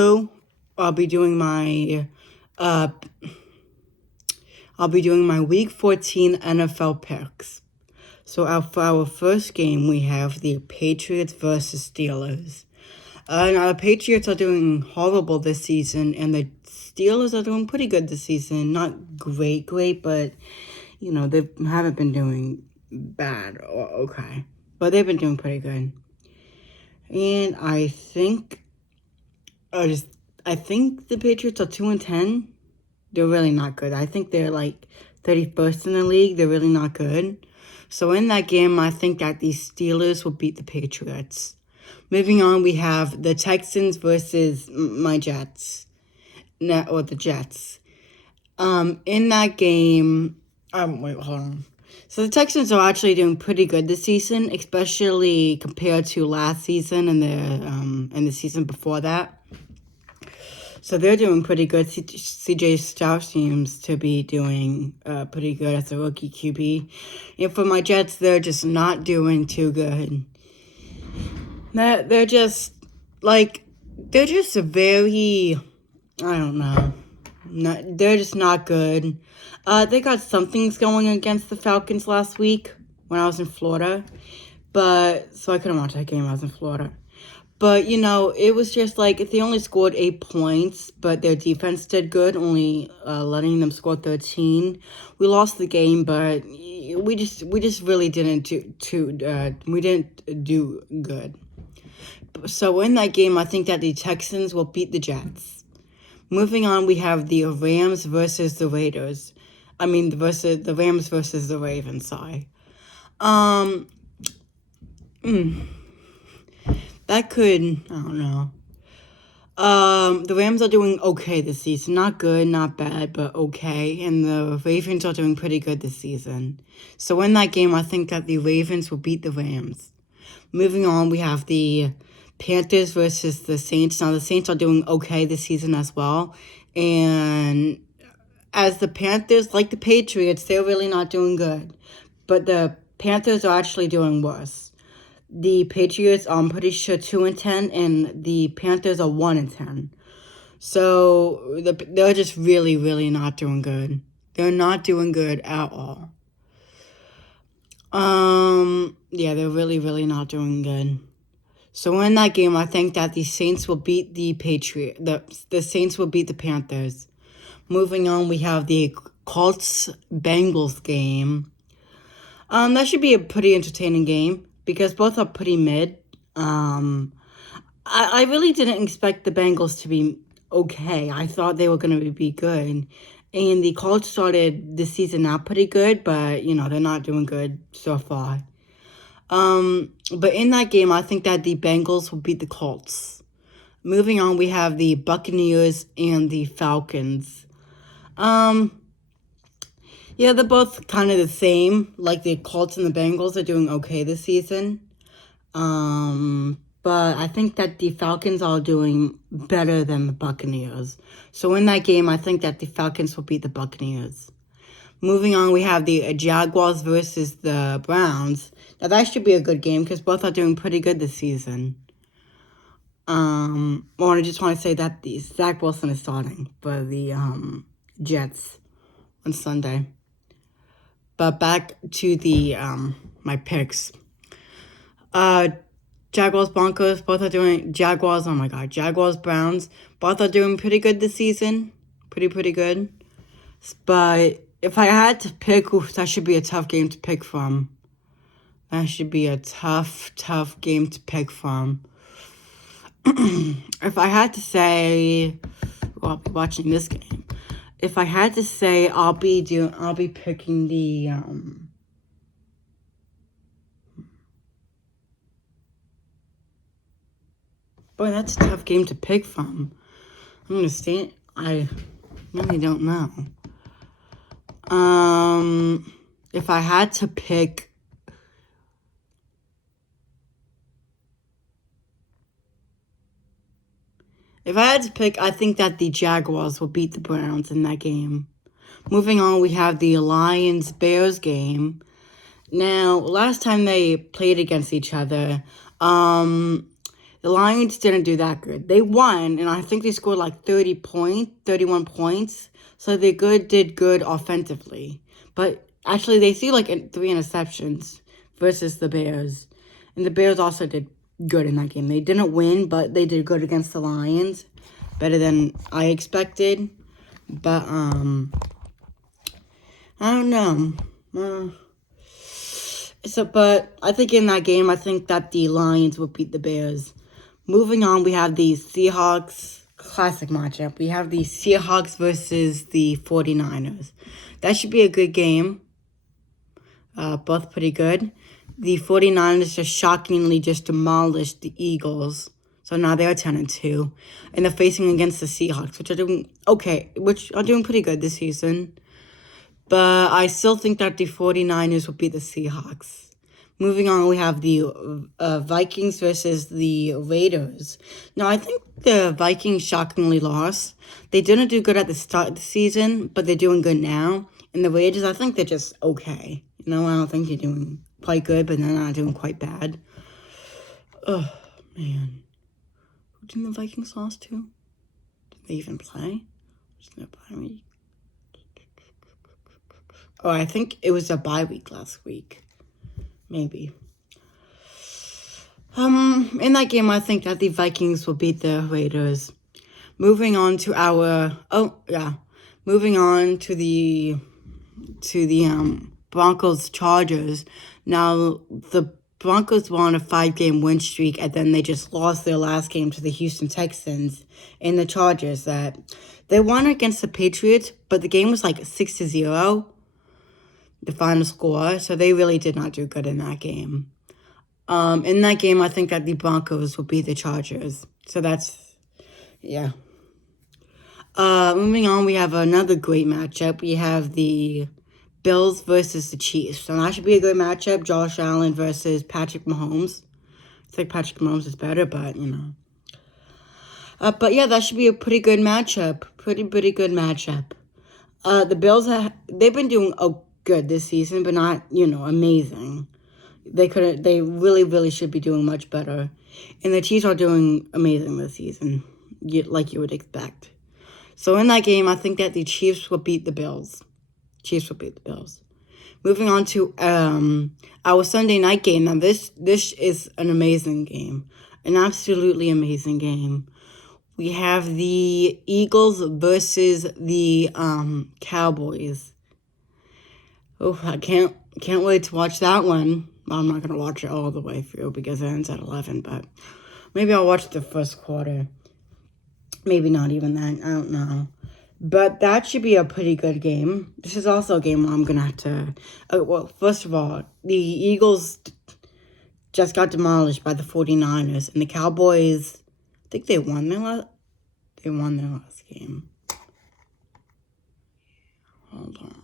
So I'll be doing my uh week 14 NFL picks. So for our first game we have the Patriots versus Steelers. Now the Patriots are doing horrible this season and the Steelers are doing pretty good this season. Not great, but they haven't been doing bad or okay. But they've been doing pretty good. And I think the Patriots are 2-10. They're really not good. I think they're like 31st in the league. They're really not good. So in that game, I think that the Steelers will beat the Patriots. Moving on, we have the Texans versus my Jets. Or the Jets. In that game, wait, hold on. So the Texans are actually doing pretty good this season, especially compared to last season and the season before that. So they're doing pretty good. CJ Stroud seems to be doing pretty good as a rookie QB. And for my Jets, they're just not doing too good. They're just very, I don't know. They're just not good. They got some things going against the Falcons last week when I was in Florida. So I couldn't watch that game. I was in Florida. But, it was just they only scored 8 points, but their defense did good, only letting them score 13. We lost the game, but we just really didn't do good. So in that game, I think that the Texans will beat the Jets. Moving on, we have the Rams versus the Raiders. The Rams versus the Ravens, sorry. That could, I don't know. The Rams are doing okay this season. Not good, not bad, but okay. And the Ravens are doing pretty good this season. So in that game, I think that the Ravens will beat the Rams. Moving on, we have the Panthers versus the Saints. Now, the Saints are doing okay this season as well. And as the Panthers, like the Patriots, they're really not doing good. But the Panthers are actually doing worse. The Patriots, I'm pretty sure 2-10, and the Panthers are 1-10. So they're just really, really not doing good. They're not doing good at all. Yeah, they're really, really not doing good. So in that game, I think that the Saints will beat the Patriots. The Saints will beat the Panthers. Moving on, we have the Colts-Bengals game. That should be a pretty entertaining game because both are pretty mid. I really didn't expect the Bengals to be okay. I thought they were going to be good. And the Colts started this season out pretty good, but, they're not doing good so far. But in that game, I think that the Bengals will beat the Colts. Moving on, we have the Buccaneers and the Falcons. Yeah, they're both kind of the same. Like the Colts and the Bengals are doing okay this season. But I think that the Falcons are doing better than the Buccaneers. So in that game, I think that the Falcons will beat the Buccaneers. Moving on, we have the Jaguars versus the Browns. Now that should be a good game because both are doing pretty good this season. I just want to say that the Zach Wilson is starting for the Jets on Sunday. But back to the my picks. Jaguars, Broncos, both are doing Jaguars. Oh my God, Jaguars, Browns, both are doing pretty good this season. Pretty good. But if I had to pick, that should be a tough game to pick from. That should be a tough game to pick from. If I had to say, watching this game. If I had to say, I'll be picking the Boy, that's a tough game to pick from. I really don't know. If I had to pick, I think that the Jaguars will beat the Browns in that game. Moving on, we have the Lions-Bears game. Now, last time they played against each other, The Lions didn't do that good. They won, and I think they scored like 31 points. So they did good offensively. But actually, they threw like 3 interceptions versus the Bears. And the Bears also did good in that game. They didn't win, but they did good against the Lions. Better than I expected. But, I don't know. But I think in that game, I think that the Lions will beat the Bears. Moving on, we have the Seahawks classic matchup. We have the Seahawks versus the 49ers. That should be a good game. Both pretty good. The 49ers just shockingly just demolished the Eagles. So now they're 10-2. And they're facing against the Seahawks, which are doing pretty good this season. But I still think that the 49ers will beat the Seahawks. Moving on, we have the Vikings versus the Raiders. Now, I think the Vikings shockingly lost. They didn't do good at the start of the season, but they're doing good now. And the Raiders, I think they're just okay. I don't think they're doing quite good, but they're not doing quite bad. Oh, man. Who did the Vikings lost to? Did they even play? Was there a bye week? Oh, I think it was a bye week last week. Maybe. In that game, I think that the Vikings will beat the Raiders. Moving on to the Broncos Chargers. Now, the Broncos won a 5-game win streak, and then they just lost their last game to the Houston Texans and the Chargers. That they won against the Patriots, but the game was like 6-0. The final score, so they really did not do good in that game. In that game, I think that the Broncos will beat the Chargers. So that's, yeah. Moving on, we have another great matchup. We have the Bills versus the Chiefs. So that should be a good matchup. Josh Allen versus Patrick Mahomes. I think Patrick Mahomes is better, but, but yeah, that should be a pretty good matchup. Pretty good matchup. The Bills, they've been doing good this season, but not, amazing. They really should be doing much better. And the Chiefs are doing amazing this season, like you would expect. So in that game, I think that the Chiefs will beat the Bills. Moving on to our Sunday night game. Now, this is an amazing game. An absolutely amazing game. We have the Eagles versus the Cowboys. Oh, I can't wait to watch that one. Well, I'm not going to watch it all the way through because it ends at 11, but maybe I'll watch the first quarter. Maybe not even that. I don't know. But that should be a pretty good game. This is also a game where I'm going to have to... first of all, the Eagles just got demolished by the 49ers, and the Cowboys, I think they won their last game. Hold on.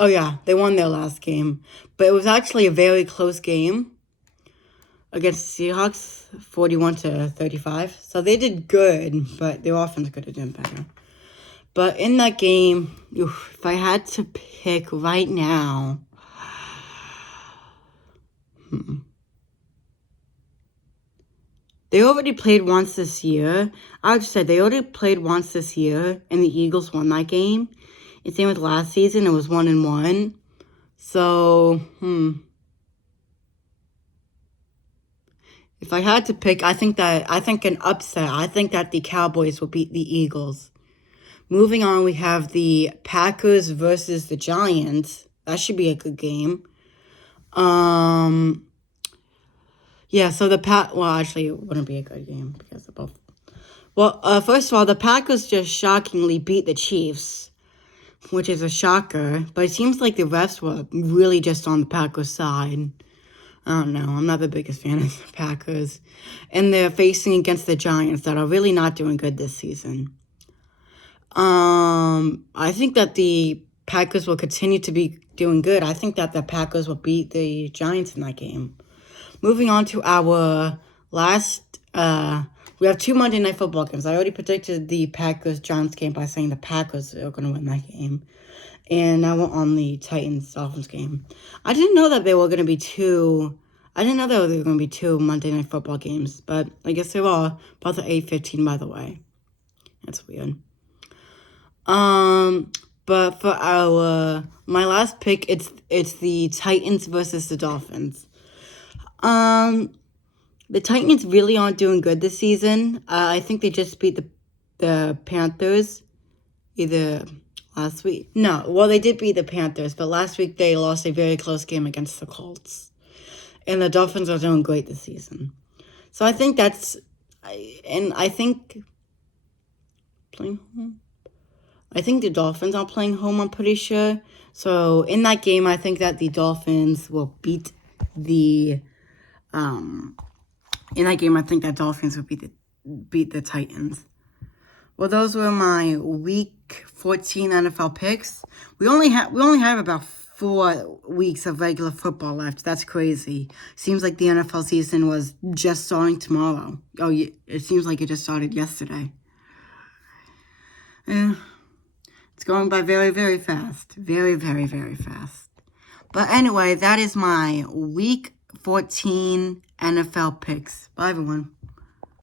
Oh, yeah, they won their last game. But it was actually a very close game against the Seahawks, 41-35. So they did good, but their offense could have done better. But in that game, if I had to pick right now... They already played once this year. I would say they already played once this year, and the Eagles won that game. And same with last season, it was 1-1. So, if I had to pick, I think an upset. I think that the Cowboys will beat the Eagles. Moving on, we have the Packers versus the Giants. That should be a good game. Yeah, so actually, it wouldn't be a good game because of both. Well, first of all, the Packers just shockingly beat the Chiefs, which is a shocker. But it seems like the refs were really just on the Packers' side. I don't know. I'm not the biggest fan of the Packers. And they're facing against the Giants that are really not doing good this season. I think that the Packers will continue to be doing good. I think that the Packers will beat the Giants in that game. Moving on to our last, we have 2 Monday Night Football games. I already predicted the Packers-Giants game by saying the Packers are going to win that game. And I went on the Titans-Dolphins game. I didn't know that there were going to be 2 I didn't know there were going to be 2 Monday Night Football games, but I guess there are. Both are 8:15, by the way. That's weird. But for my last pick, it's the Titans versus the Dolphins. The Titans really aren't doing good this season. I think they just beat the Panthers either last week. No, well, they did beat the Panthers, but last week they lost a very close game against the Colts. And the Dolphins are doing great this season. So I think I think playing home. I think the Dolphins are playing home, I'm pretty sure. So in that game, I think that the Dolphins will beat the in that game, I think that Dolphins will beat the Titans. Well, those were my Week 14 NFL picks. We only have about 4 weeks of regular football left. That's crazy. Seems like the NFL season was just starting tomorrow. Oh, it seems like it just started yesterday. Yeah, it's going by very, very fast. Very, very, very fast. But anyway, that is my Week 14 NFL picks. Bye, everyone.